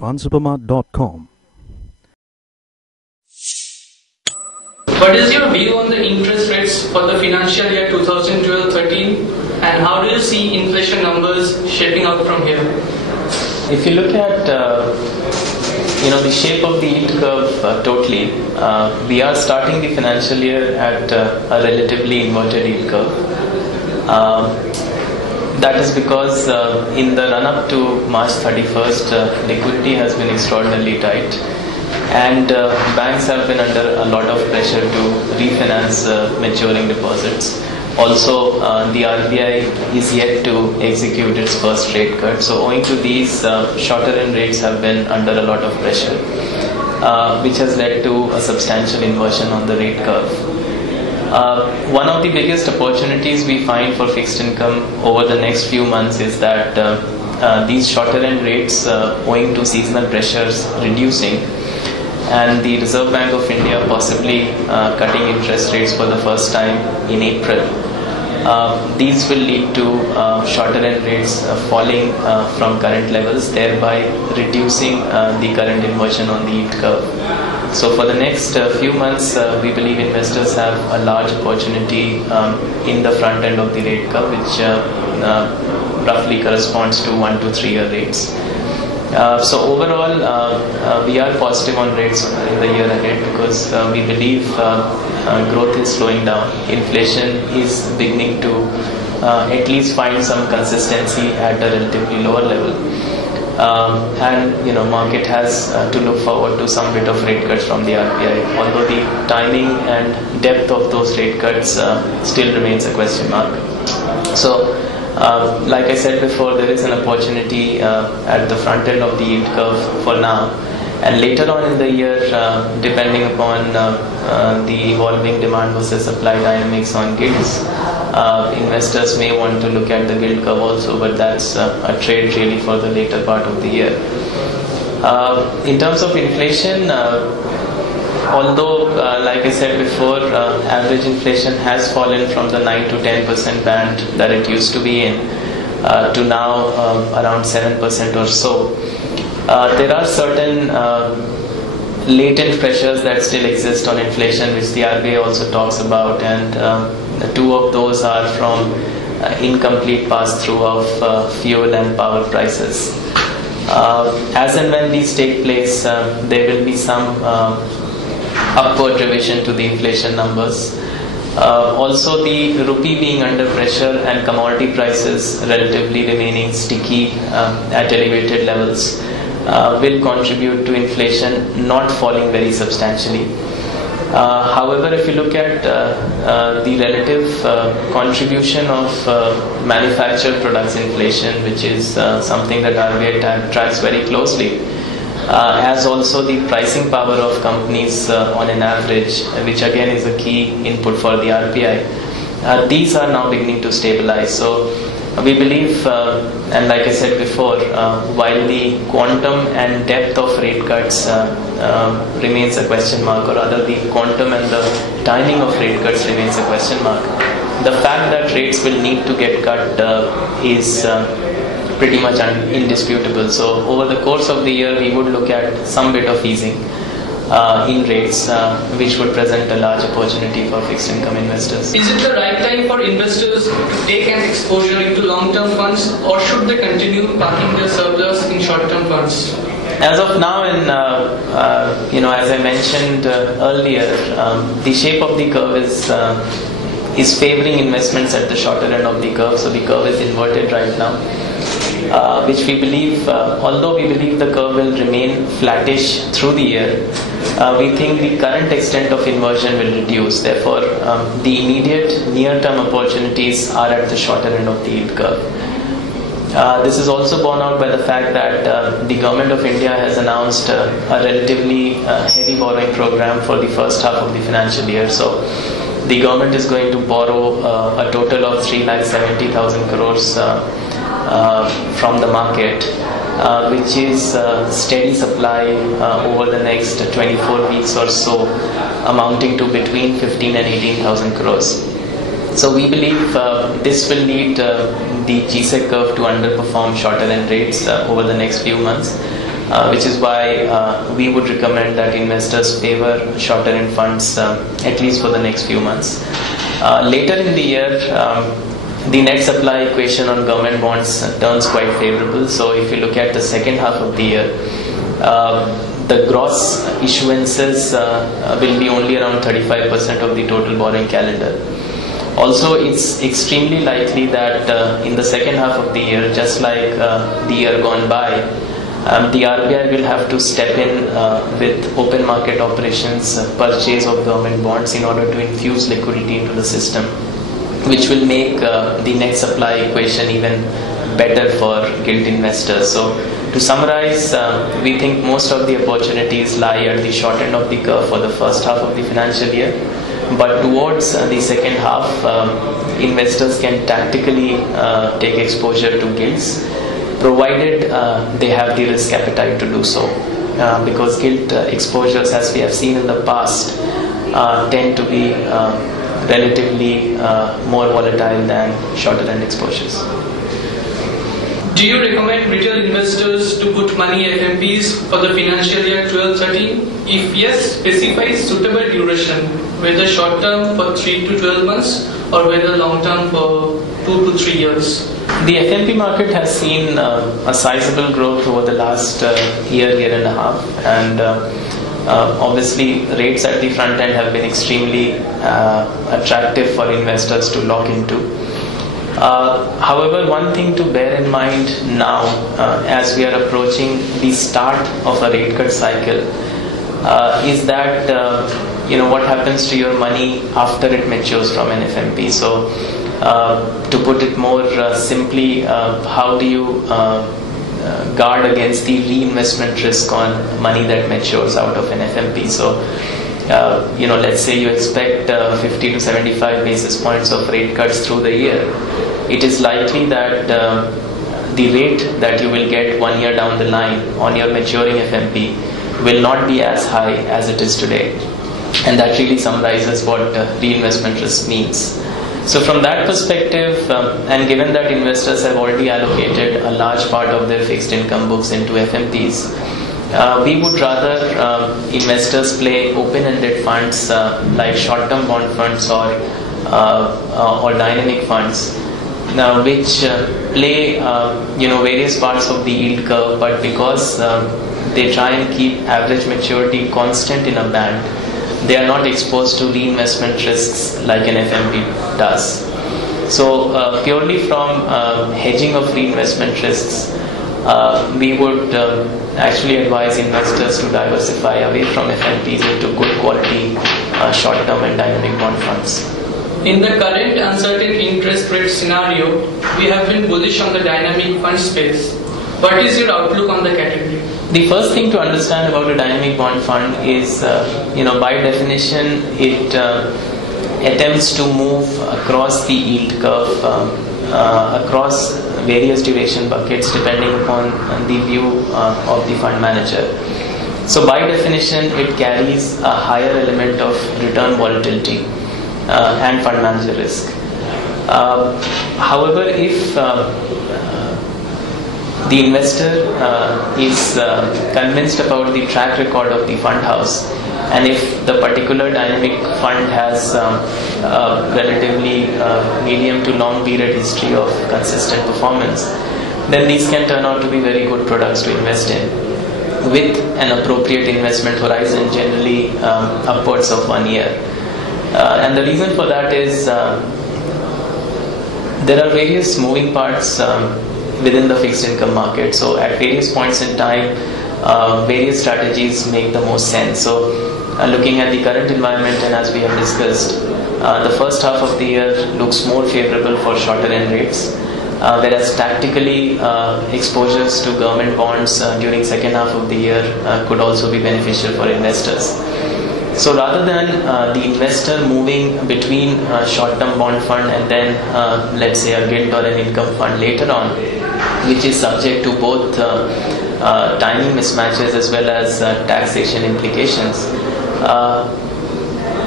funsupermart.com. What is your view on the interest rates for the financial year 2012-13, and how do you see inflation numbers shaping out from here? If you look at the shape of the yield curve totally, we are starting the financial year at a relatively inverted yield curve. That is because in the run-up to March 31st, liquidity has been extraordinarily tight, and banks have been under a lot of pressure to refinance maturing deposits. Also, the RBI is yet to execute its first rate cut. So owing to these, shorter end rates have been under a lot of pressure, which has led to a substantial inversion on the rate curve. One of the biggest opportunities we find for fixed income over the next few months is that these shorter end rates, owing to seasonal pressures reducing, and the Reserve Bank of India possibly cutting interest rates for the first time in April. These will lead to shorter end rates falling from current levels, thereby reducing the current inversion on the yield curve. So for the next few months, we believe investors have a large opportunity in the front end of the rate curve, which roughly corresponds to 1 to 3 year rates. So overall, we are positive on rates in the year ahead because we believe growth is slowing down. Inflation is beginning to at least find some consistency at a relatively lower level. And market has to look forward to some bit of rate cuts from the RBI, although the timing and depth of those rate cuts still remains a question mark. So like I said before, there is an opportunity at the front end of the yield curve for now, and later on in the year, depending upon the evolving demand versus supply dynamics on gilts, investors may want to look at the gilt curve also, but that's a trade really for the later part of the year. In terms of inflation, although, like I said before, average inflation has fallen from the 9 to 10% band that it used to be in to now around 7% or so. There are certain latent pressures that still exist on inflation, which the RBI also talks about, and two of those are from incomplete pass-through of fuel and power prices. As and when these take place, there will be some upward revision to the inflation numbers. Also, the rupee being under pressure and commodity prices relatively remaining sticky at elevated levels will contribute to inflation not falling very substantially. However, if you look at the relative contribution of manufactured products inflation, which is something that RBI tracks very closely, as also the pricing power of companies on an average, which again is a key input for the RBI. These are now beginning to stabilize. So we believe, and like I said before, while the quantum and depth of rate cuts remains a question mark, or rather the quantum and the timing of rate cuts remains a question mark, the fact that rates will need to get cut is pretty much indisputable. So over the course of the year, we would look at some bit of easing in rates, which would present a large opportunity for fixed income investors. Is it the right time for investors to take an exposure into long-term funds, or should they continue parking their surplus in short-term funds? As of now, and as I mentioned earlier, the shape of the curve is favoring investments at the shorter end of the curve. So the curve is inverted right now, which we believe, although we believe the curve will remain flattish through the year, we think the current extent of inversion will reduce. Therefore, the immediate near-term opportunities are at the shorter end of the yield curve. This is also borne out by the fact that the Government of India has announced a relatively heavy borrowing program for the first half of the financial year. So the government is going to borrow a total of 3,70,000 crores from the market, which is steady supply over the next 24 weeks or so, amounting to between 15 and 18,000 crores. So we believe this will lead the GSEC curve to underperform shorter end rates over the next few months. which is why we would recommend that investors favor shorter end funds at least for the next few months. Later in the year, the net supply equation on government bonds turns quite favorable. So if you look at the second half of the year, the gross issuances will be only around 35% of the total borrowing calendar. Also, it's extremely likely that in the second half of the year, just like the year gone by, the RBI will have to step in with open market operations, purchase of government bonds in order to infuse liquidity into the system, which will make the net supply equation even better for gilt investors. So to summarize, we think most of the opportunities lie at the short end of the curve for the first half of the financial year. But towards the second half, investors can tactically take exposure to gilts, provided they have the risk appetite to do so. Because gilt exposures, as we have seen in the past, tend to be relatively more volatile than shorter end exposures. Do you recommend retail investors to put money FMPs for the financial year 12-13? If yes, specify suitable duration, whether short term for 3 to 12 months or whether long term for 2 to 3 years. The FMP market has seen a sizable growth over the last year and a half, and obviously rates at the front end have been extremely attractive for investors to lock into. However, one thing to bear in mind now, as we are approaching the start of a rate cut cycle, is that what happens to your money after it matures from an FMP. So, to put it more simply, how do you guard against the reinvestment risk on money that matures out of an FMP? So, let's say you expect 50 to 75 basis points of rate cuts through the year. It is likely that the rate that you will get 1 year down the line on your maturing FMP will not be as high as it is today. And that really summarizes what reinvestment risk means. So from that perspective, and given that investors have already allocated a large part of their fixed income books into FMPs, we would rather investors play open-ended funds like short-term bond funds or dynamic funds, which play various parts of the yield curve, but because they try and keep average maturity constant in a band, they are not exposed to reinvestment risks like an FMP does. So purely from hedging of reinvestment risks, we would actually advise investors to diversify away from FMPs into good quality short-term and dynamic bond funds. In the current uncertain interest rate scenario, we have been bullish on the dynamic fund space. What is your outlook on the category? The first thing to understand about a dynamic bond fund is, by definition, it attempts to move across the yield curve, across various duration buckets depending upon the view of the fund manager. So by definition, it carries a higher element of return volatility and fund manager risk. However, if the investor is convinced about the track record of the fund house, and if the particular dynamic fund has a relatively medium to long period history of consistent performance, then these can turn out to be very good products to invest in, with an appropriate investment horizon, generally upwards of 1 year. And the reason for that is there are various moving parts within the fixed income market. So at various points in time, various strategies make the most sense. So looking at the current environment, and as we have discussed, the first half of the year looks more favorable for shorter end rates, whereas tactically exposures to government bonds during second half of the year could also be beneficial for investors. So rather than the investor moving between short-term bond fund and then let's say a gilt or an income fund later on, which is subject to both timing mismatches as well as taxation implications,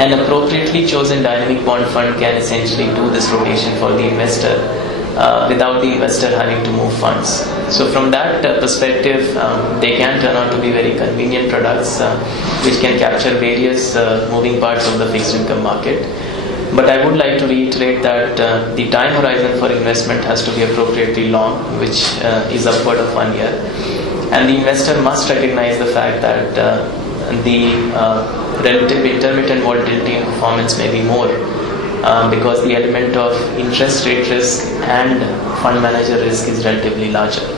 an appropriately chosen dynamic bond fund can essentially do this rotation for the investor without the investor having to move funds. So from that perspective, they can turn out to be very convenient products which can capture various moving parts of the fixed income market. But I would like to reiterate that the time horizon for investment has to be appropriately long, which is upward of 1 year. And the investor must recognize the fact that the relative intermittent volatility in performance may be more because the element of interest rate risk and fund manager risk is relatively larger.